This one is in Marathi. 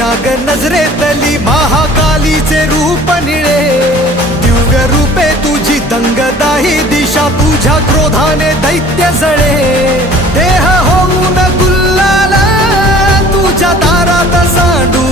याग नजरेतली महाकालीचे रूप निळे, दिव्य रूपे तुझी दंगदाही दिशा, तुझ्या क्रोधाने दैत्य जळे, देह होऊन गुल्लाला तुझ्या दारात सांडू